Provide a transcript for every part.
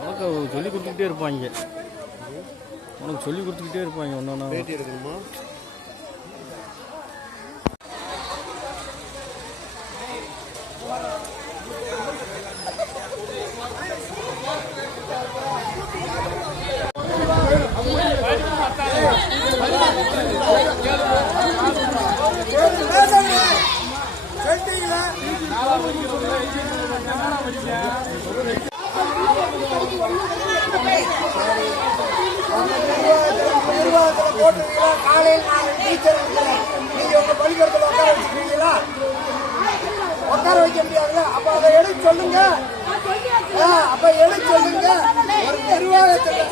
உனக்கு சொல்லி கொடுத்துக்கிட்டே இருப்பாங்க. உனக்கு சொல்லி கொடுத்துக்கிட்டே இருப்பாங்க ஒன்றா பேட்டி எடுக்கணுமா? Thank you. போட்டுருக்கீங்களா காலையில் நாலு டீச்சர் இருக்கிறேன் நீங்க உங்க பள்ளிக்கூடத்தில் உட்கார வச்சுக்கிறீங்களா? உட்கார வைக்க முடியாதுல்ல. அப்ப அதை எடுத்து சொல்லுங்க. அப்ப எடுத்து சொல்லுங்க. ஒரு நிர்வாகத்தில்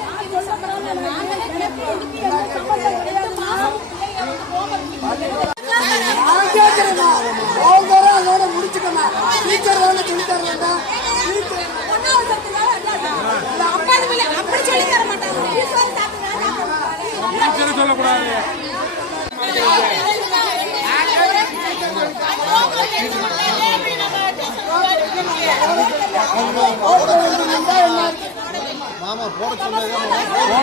நான் அதோட முடிச்சுக்கணும் டீச்சர் வேலை சொல்லித்தர வேண்டாம் டீச்சர் அப்படி சொல்லி தர மாட்டாங்க மாமா போட சொன்னது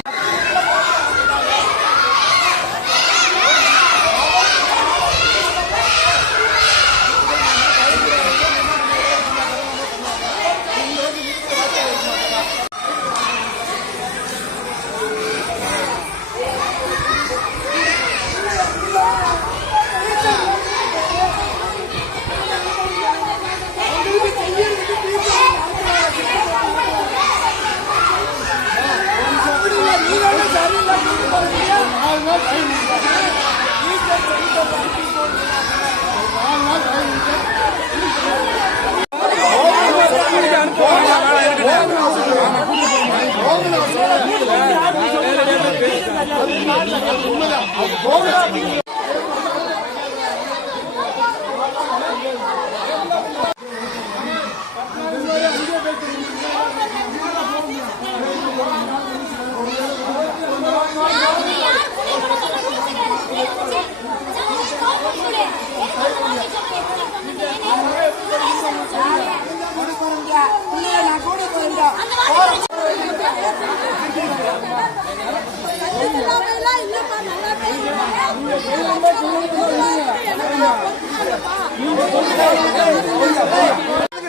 Ahora,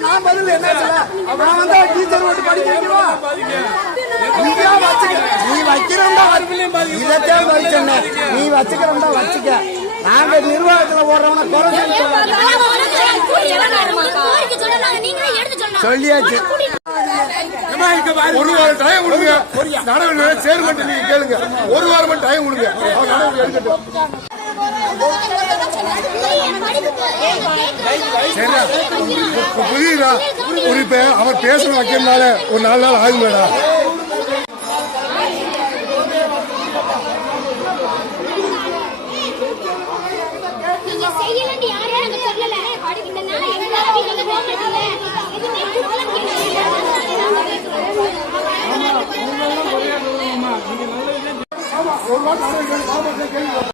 நான் பதில் என்ன நான் வந்து டீச்சர் ஓட்டு படிக்க வைக்கவா நீ இதைத்தான் நீ வச்சுக்கிறோம்டா வச்சுக்க நாங்க நிர்வாகத்துல ஓடுறவன குறை சொல்லியாச்சு ஒரு வாரம் டைம் கொடுங்க. நடவடிக்கை சேர்மெண்ட் நீங்க கேளுங்க. ஒரு வாரம் டைம் கொடுங்க. அவங்க நடவடிக்கை எடுக்கட்டும். புரியுதா? ஒரு இப்ப அவர் பேச வைக்கிறதுனால ஒரு நாலு நாள் ஆகும் மேடம் நீங்க செய்யலன்னு யாரும் சொல்லல. இந்த நாள் எங்களால நீங்க போக மாட்டீங்க. ஒரு வாரம் நடவடிக்கை கேள்வி